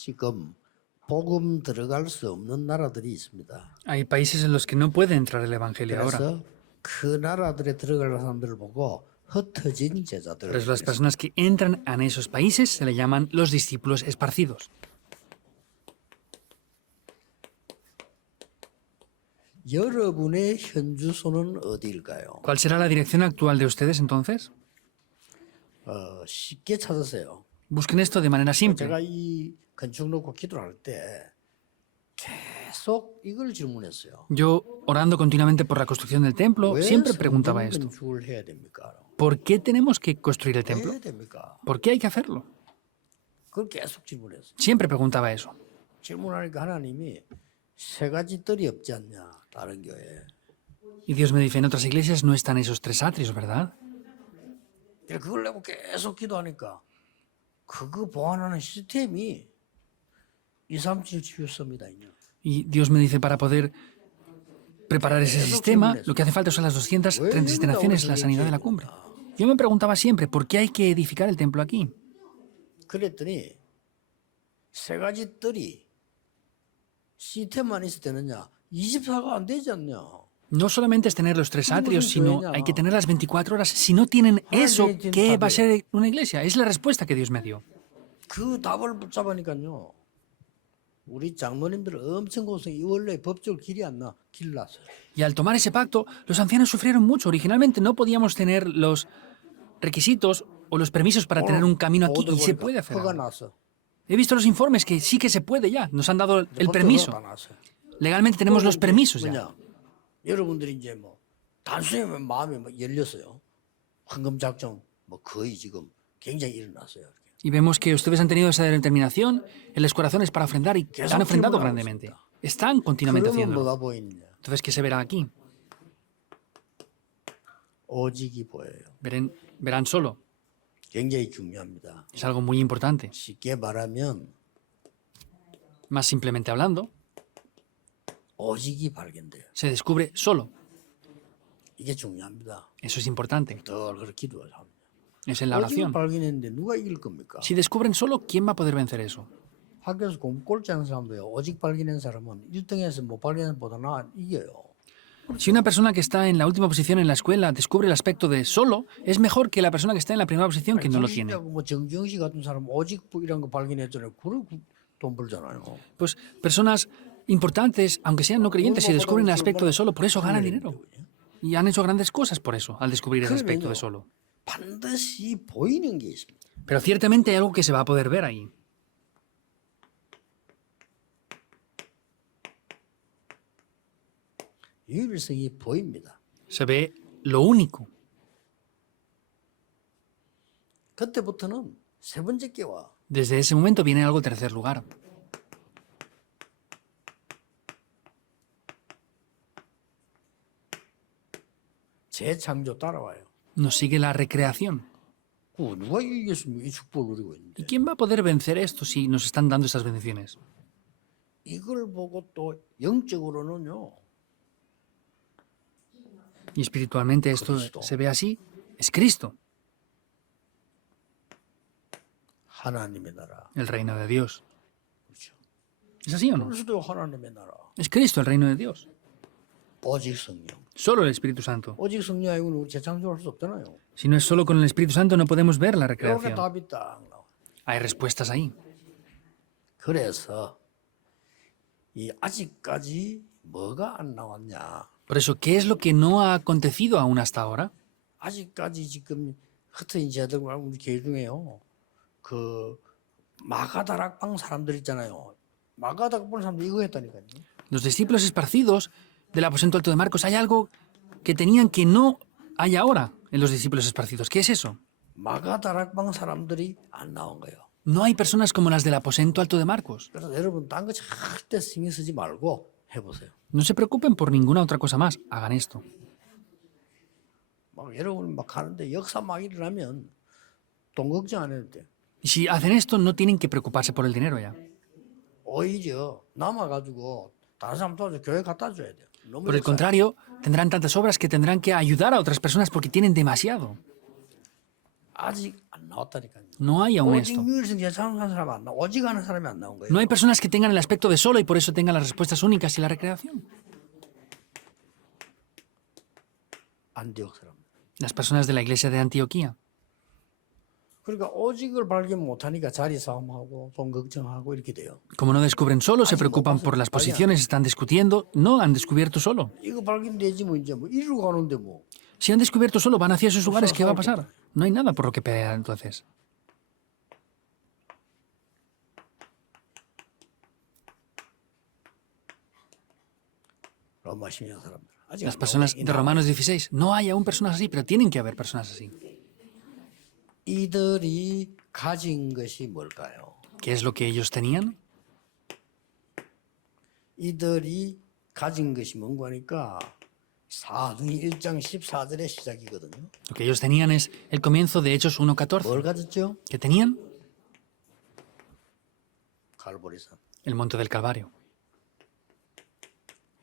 지금 복음 들어갈 수 없는 나라들이 있습니다. Hay países en los que no puede entrar el Evangelio ahora. 그래서 그 나라들에 들어갈 사람들을 보고 흩어진 제자들. Por eso las personas que entran en esos países se le llaman los discípulos esparcidos. 여러분의 현주소는 어디일까요? ¿Cuál será la dirección actual de ustedes entonces? 쉽게 찾으세요. Busquen esto de manera simple. 제가 이 건축 놓고 기도를 할 때 계속 이걸 질문했어요. Yo, orando continuamente por la construcción del templo, 왜 siempre 성전 preguntaba esto. 건축을 해야 됩니까? ¿Por qué tenemos que construir el 왜 templo? 해야 됩니까? ¿Por qué hay que hacerlo? 그걸 계속 질문했어요. Siempre preguntaba eso. 질문하니까 하나님이 세 가지 뜰이 없지 않냐 다른 교회에. Y Dios me dice, en otras iglesias no están esos tres atrios, ¿verdad? 그걸 내고 계속 기도하니까 그거 보완하는 시스템이 237 치유섭니다. Y Dios me dice, para poder preparar ese sistema, lo que hace falta son las 237 naciones, la sanidad de la cumbre. Yo me preguntaba siempre, ¿por qué hay que edificar el templo aquí? 그랬더니 세 가지 뜰이 시스템만 있을 때는요 24가 안 되지 않냐. No solamente es tener los tres atrios, sino hay que tener las 24 horas. Si no tienen eso, ¿qué va a ser una iglesia? Es la respuesta que Dios me dio. 그 답을 붙잡으니까요. 우리 장로님들 엄청 고생이 원래 법적으로 길이 안 나. 길 났어요. Y al tomar ese pacto, los ancianos sufrieron mucho. Originalmente no podíamos tener los requisitos o los permisos para tener un camino aquí y se puede hacer. 허가 ahora. 났어. He visto los informes que sí que se puede ya. Nos han dado el 법적으로 permiso. 허가 났어요. Legalmente tenemos los permisos ya. 뭐냐? 여러분들이 이제 뭐 단순히 마음이 뭐 열렸어요. 황금 작정 뭐 거의 지금 굉장히 일어났어요. Y vemos que ustedes han tenido esa determinación en los corazones para ofrendar y han ofrendado grandemente. Están continuamente 그러면 haciéndolo. 뭐가 보이느냐? Entonces, ¿qué se verá aquí? 오직이 보여요. Verán solo. 굉장히 중요합니다. Es algo muy importante. 쉽게 말하면 Más simplemente hablando, 오직이 발견돼요. se descubre solo. 이게 중요합니다. Eso es importante. 더 그렇게 기도를 합니다. Es en la 오직을 oración. 발견했는데 누가 이길 겁니까? Si descubren solo, ¿quién va a poder vencer eso? 학교에서 공부 꼴찌 하는 사람도요. 오직 발견한 사람은 1등에서 못 발견한 보다 이겨요. Si una persona que está en la última posición en la escuela descubre el aspecto de solo, es mejor que la persona que está en la primera posición que no lo tiene. 뭐 정지영 씨 같은 사람 오직 이런 거 발견했잖아요. 그래 돈 벌잖아요. Pues personas importantes, aunque sean no creyentes, si descubren el aspecto de solo, por eso ganan dinero. Y han hecho grandes cosas por eso, al descubrir ese aspecto de solo. 반드시 보이는 게 있습니다. Pero ciertamente hay algo que se va a poder ver ahí. 유일성이 보입니다. Se ve lo único. 그때부터는 세 번째 게 와. Desde ese momento viene algo en tercer lugar. 재창조 따라와요. Nos sigue la recreación. 누가 이기겠습니까? 이 축복을 누리고 있는데. ¿Y quién va a poder vencer esto si nos están dando esas bendiciones? 이걸 보고 또 영적으로는요. Y espiritualmente esto se ve así. Es Cristo, 하나님의 나라. el reino de Dios. 그렇죠. ¿Es así o no? 그리스도 하나님의 나라. Es Cristo el reino de Dios. 오직 성령. Solo el Espíritu Santo. 오직 성령 아니고는 우리 재창조할 수 없잖아요. Si no es solo con el Espíritu Santo no podemos ver la 이렇게 recreación. 답이 딱 나와. Hay respuestas ahí. 그래서 이 아직까지 뭐가 안 나왔냐? Por eso, ¿qué es lo que no ha acontecido aún hasta ahora? 아직까지 지금 흩어진 제자들과 우리 교회 중에요. 그 마가다락방 사람들 있잖아요. 마가다락방 사람들 이거 했다니까요. Los discípulos esparcidos del aposento alto de Marcos, hay algo que tenían que no hay ahora en los discípulos esparcidos. ¿Qué es eso? 마가다락방 사람들이 안 나온 거예요. No hay personas como las del aposento alto de Marcos. 그래서 여러분 딴 거 절대 신경 쓰지 말고 해보세요. No se preocupen por ninguna otra cosa más. Hagan esto. 막 여러분 막 하는데 역사 막 일어나면 돈 걱정 안 해도 돼. Y si hacen esto, no tienen que preocuparse por el dinero ya. 오히려 남아가지고 다른 사람 도와줘 교회 갖다 줘야 돼요. 너무 Por el 역사. contrario, tendrán tantas obras que tendrán que ayudar a otras personas porque tienen demasiado. 아직 안 나왔다니까요. No hay aún 오직 esto. 유일성 재창조한 사람 안 나와. 오직 하는 사람이 안 나온 거예요. No hay personas que tengan el aspecto de solo y por eso tengan las respuestas únicas y la recreación. 안디옥 사람. Las personas de la iglesia de Antioquía. 그러니까 오직을 발견 못하니까 자리 싸움하고 돈 걱정하고 이렇게 돼요. Como no descubren solo, se preocupan por las posiciones, están discutiendo. No han descubierto solo. 이거 발견되지 뭐 이제 뭐 이리로 가는데 뭐. Si han descubierto solo, van hacia esos lugares, ¿qué va a pasar? No hay nada por lo que pelear entonces. 로마 12년 사람들. 아직 Las 안 personas 나오네. de Romanos 16. No hay aún personas así, pero tienen que haber personas así. 이들이 가진 것이 뭘까요? ¿Qué es lo que ellos tenían? 이들이 가진 것이 뭔가 하니까 사도행 1장 14절의 시작이거든요. Lo que ellos tenían es el comienzo de Hechos 1.14. 뭘 가졌죠? ¿Qué tenían? 갈보리산, El monte del Calvario,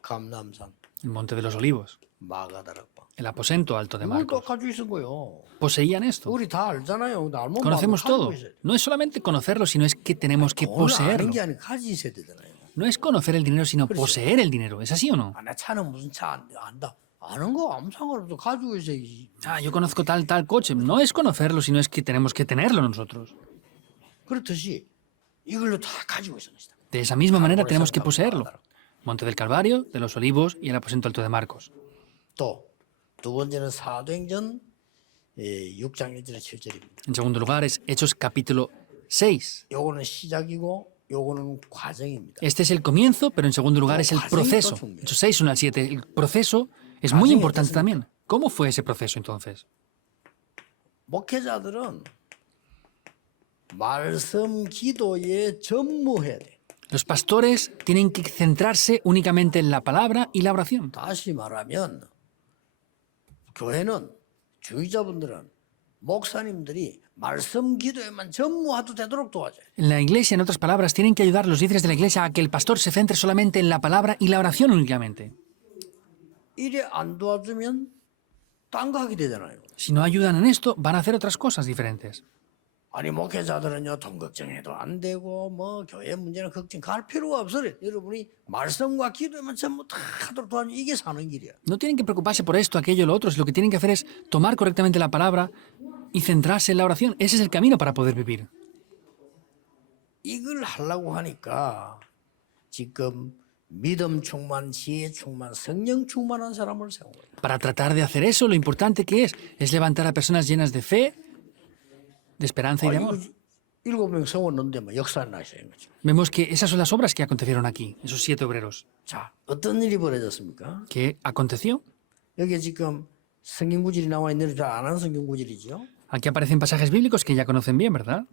감남산, el monte de los Olivos, 마가다락방. el aposento alto de 이걸 또 Marcos. 가지고 있은 거요. Poseían esto. 우리 다 알잖아요. 근데 알면 Conocemos 가지고 todo. 있어요. No es solamente conocerlo, sino es que tenemos que 돈을 아는 poseerlo. 게 아니라 가지고 있어야 되잖아요. No es conocer el dinero, sino poseer el dinero. ¿Es así o no? 아, 나 차는 무슨 차 안다. 아는 거 아무 상관없어. 가지고 있어야지. Ah, yo conozco tal coche. No es conocerlo, sino es que tenemos que tenerlo nosotros. 그렇듯이 이걸로 다 가지고 있는 것이다. De esa misma manera tenemos que poseerlo. Monte del Calvario, de los Olivos y el aposento alto de Marcos. 또 두 번째는 사도행전 6장 1절에 7절입니다. En segundo lugar es Hechos capítulo 6. 요거는 시작이고 요거는 과정입니다. Este es el comienzo, pero en segundo lugar es el proceso. Hechos 6, 1 al 7. El proceso es muy importante también. ¿Cómo fue ese proceso entonces? 목회자들은 말씀 기도에 전무해야 돼. Los pastores tienen que centrarse únicamente en la palabra y la oración. 다시 말하면 교회는 주의자분들은 목사님들이 말씀 기도에만 전무해도 되도록 도와줘요. En la iglesia, en otras palabras, tienen que ayudar a los líderes de la iglesia a que el pastor se centre solamente en la palabra y la oración únicamente. 이래 안 도와주면 딴 거 하게 되잖아요. Si no ayudan en esto, van a hacer otras cosas diferentes. 아니 목회자들은요 돈 걱정해도 안 되고 뭐 교회 문제는 걱정할 필요가 없어요. 여러분이 말씀과 기도에만 전부 다 하도록 도와주면 이게 사는 길이야. No tienen que preocuparse por esto, aquello, lo otro. Lo que tienen que hacer es tomar correctamente la palabra y centrarse en la oración. Ese es el camino para poder vivir. 이걸 하려고 하니까 지금 믿음 충만, 지혜 충만, 성령 충만한 사람을 세운 거예요. Para tratar de hacer eso, lo importante que es levantar a personas llenas de fe, de esperanza y de amor. 7명 세웠는데 뭐 역사는 나셔야 거죠. Vemos que esas son las obras que acontecieron aquí, esos 7 obreros. 자, 어떤 일이 벌어졌습니까? ¿Qué aconteció? 여기 지금 성경 구절이 나와 있는데 잘 안 하는 성경 구절이죠. Aquí aparecen pasajes bíblicos que ya conocen bien, ¿verdad?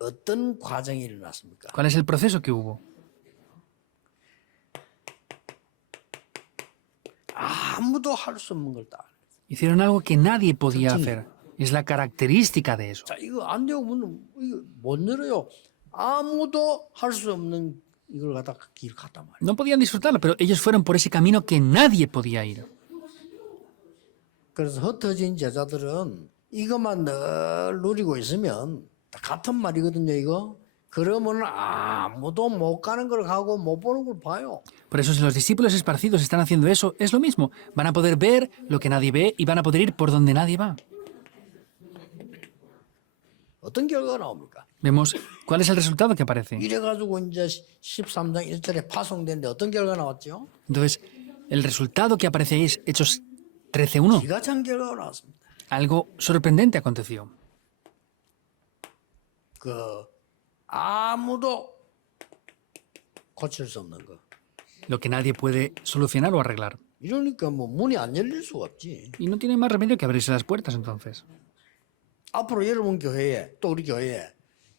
어떤 과정이 일어났습니까? ¿Cuál es el proceso que hubo? 아무도 할 수 없는 걸 다. Hicieron algo que nadie podía hacer. Es la característica de eso. 자, 이거 안 되고 이거 못 열어요. 아무도 할 수 없는 이걸 갖다 길 갔단 말이에요. No podían disfrutarlo, pero ellos fueron por ese camino que nadie podía ir. 그래서 흩어진 제자들은 이것만 늘 누리고 있으면 다 같은 말이거든요, 이거. 그러면 아무도 못 가는 걸 가고 못 보는 걸 봐요. Por eso si los discípulos esparcidos están haciendo eso, es lo mismo. Van a poder ver lo que nadie ve y van a poder ir por donde nadie va. 어떤 결과가 나옵니까? Vemos cuál es el resultado que aparece. 이래가지고 이제 13장 1절에 파송된데 어떤 결과 나왔죠? Entonces, el resultado que aparece ahí es Hechos 13.1. 기가 찬 결과가 나왔습니다. Algo sorprendente aconteció. 그 아무도 고칠 수 없는 거. Lo que nadie puede solucionar o arreglar. 이러니까 뭐 문이 안 열릴 수가 없지. Y no tiene más remedio que abrirse las puertas entonces. 앞으로 여러분 교회에 또 우리 교회에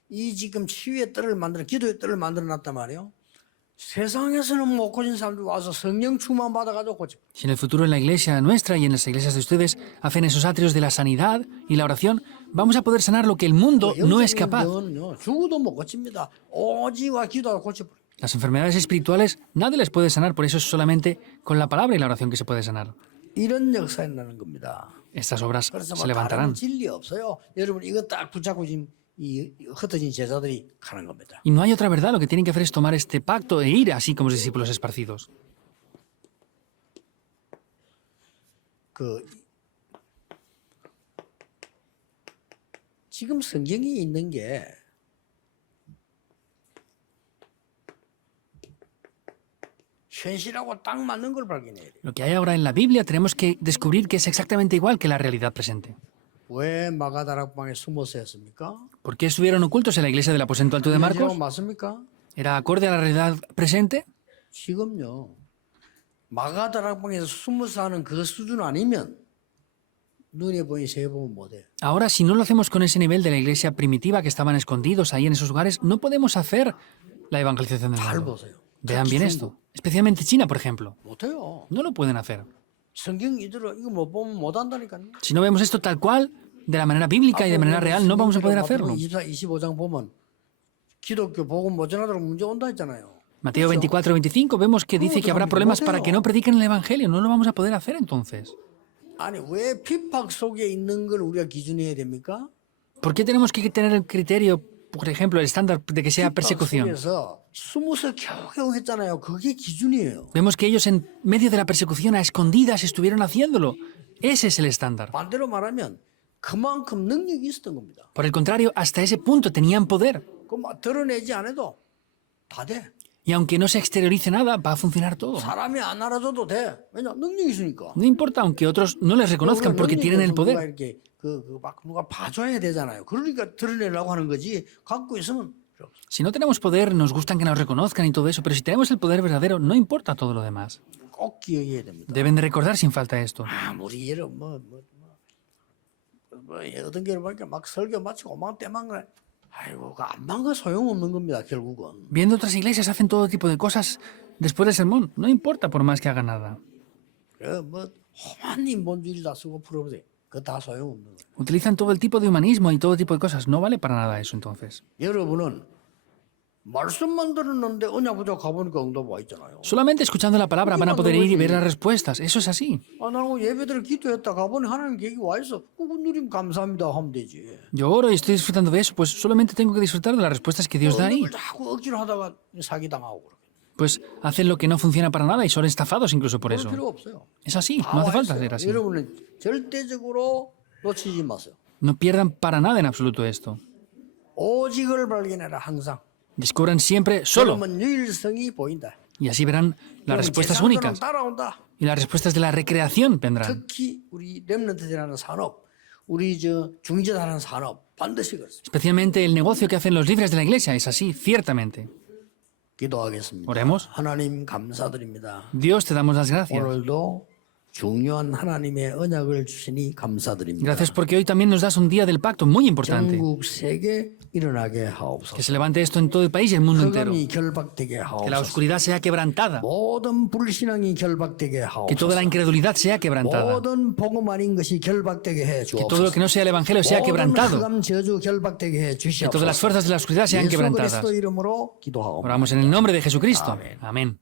이 지금 치유의 뜰을 만들어 기도의 뜰을 만들어 놨단 말이에요. 세상에서는 못 고친 사람들이 와서 성령 충만 받아가지고 고쳐. Si en el futuro en la iglesia nuestra y en las iglesias de ustedes hacen esos atrios de la sanidad y la oración, vamos a poder sanar lo que el mundo no es capaz. 영은요 죽어도 못 고칩니다. 오직과 기도로 고쳐버려. Las enfermedades espirituales nadie les puede sanar, por eso es solamente con la palabra y la oración que se puede sanar. 이런 역사에 나는 겁니다. Estas obras 그래서 se 뭐 다른 levantarán. 진리 없어요. 여러분 이거 딱 붙잡고 지금 이 흩어진 제자들이 가는 겁니다. Y no hay otra verdad, lo que tienen que hacer es tomar este pacto e ir así como los discípulos esparcidos. 그 지금 성경에 있는 게 현실하고 딱 맞는 걸 발견해야 돼요. Lo que hay ahora en la Biblia tenemos que descubrir que es exactamente igual que la realidad presente. 왜 마가다락방에 숨어서 했습니까? ¿Por qué estuvieron ocultos en la iglesia del aposento alto de 현실하고 Marcos? 맞습니까? ¿Era acorde a la realidad presente? 지금요. 마가다락방에서 숨어서 하는 그 수준 아니면 눈에 보이 세 보면 못해. Ahora, si no lo hacemos con ese nivel de la iglesia primitiva que estaban escondidos ahí en esos lugares, no podemos hacer la evangelización del 잘 mundo. 보세요. Vean bien esto. Especialmente China, por ejemplo. 못해요. No lo pueden hacer. 성경 이대로 이거 못 보면 못 한다니까요. Si no vemos esto tal cual, de la manera bíblica y de manera real, no vamos a poder hacerlo. 24, 25장 보면 기독교 복음 못 전하도록 문제 온다 했잖아요. Mateo 24, 25 vemos que dice que habrá problemas para que no prediquen el Evangelio. No lo vamos a poder hacer entonces. 아니 왜 핍박 속에 있는 걸 우리가 기준해야 됩니까? ¿Por qué tenemos que tener el criterio, por ejemplo, el estándar de que sea 핍박 persecución? 속에서 숨어서 겨우겨우 했잖아요. 그게 기준이에요. Vemos que ellos en medio de la persecución a escondidas estuvieron haciéndolo. Ese es el estándar. 반대로 말하면 그만큼 능력이 있었던 겁니다. Por el contrario, hasta ese punto tenían poder. 그럼 드러내지 않아도 다 돼. Y aunque no se exteriorice nada, va a funcionar todo. 사람이 안 알아줘도 돼. 왜냐 능력이 있으니까. No importa aunque otros no les reconozcan porque tienen el 누가 poder. 이렇게 막 누가 봐줘야 되잖아요. 그러니까 드러내려고 하는 거지. 갖고 있으면 필요 없어. Si no tenemos poder, nos gustan que nos reconozcan y todo eso, pero si tenemos el poder verdadero, no importa todo lo demás. 꼭 기억해야 됩니다. Deben de recordar sin falta esto. 아무리 예를 어떤 게를 보니까 막 설교 마치고 막 때만 그래. 아이고 그 안만 거 소용없는 겁니다. 결국은. Viendo otras iglesias hacen todo tipo de cosas después del sermón. No importa por más que hagan nada. 그래 뭐 험한 인본주의 다 쓰고 풀어보세요. 그거 다 소용없는 거예요. Utilizan todo el tipo de humanismo y todo tipo de cosas. No vale para nada eso entonces. 여러분은 말씀만 들었는데 언약부자 가보니까 응답 와 있잖아요. Solamente escuchando la palabra van a poder ir y ver las respuestas. Eso es así. 아, 나는 예배드려 기도했다 가보니 하나님 계획이 와 있어. 그거 누리면 감사합니다 하면 되지. Yo oro y estoy disfrutando de eso, pues solamente tengo que disfrutar de las respuestas que Dios da ahí. 응답을 자꾸 억지로 하다가 사기당하고 그래. Pues hacen lo que no funciona para nada y son estafados incluso por 그럴 eso. 필요 없어요. Es así, 다 no hace 와 falta 있어요. ser así. 여러분은 절대적으로 놓치지 마세요. No pierdan para nada en absoluto esto. 오직을 발견해라 항상. Descubran siempre solo 그러면 유일성이 보인다. y así verán las respuestas 재산들은 únicas 따라온다. y las respuestas de la recreación vendrán. 특히 우리 렘넌트들하는 산업, 우리 중재자라는 산업 반드시 그렇습니다. Especialmente el negocio que hacen los líderes de la iglesia es así, ciertamente. 기도하겠습니다. Oremos. 하나님 감사드립니다. Dios, te damos las gracias. 오늘도 중요한 하나님의 언약을 주시니 감사드립니다. Gracias porque hoy también nos das un día del pacto muy importante. 전국 세계 일어나게 Que 하옵소서. se levante esto en todo el país y el mundo entero. 흑암이 결박되게 Que la 하옵소서. oscuridad sea quebrantada. 모든 불신앙이 결박되게 Que toda la 하옵소서. incredulidad sea quebrantada. 모든 복음 아닌 것이 결박되게 해 Que todo lo 주옵소서. que no sea el evangelio sea 모든 quebrantado. 흑암 저주 결박되게 해 Que todas las 주시옵소서. fuerzas de la oscuridad sean 예수 quebrantadas. 그리스도 이름으로 기도하옵나이다. Oramos en el nombre de Jesucristo. Amén.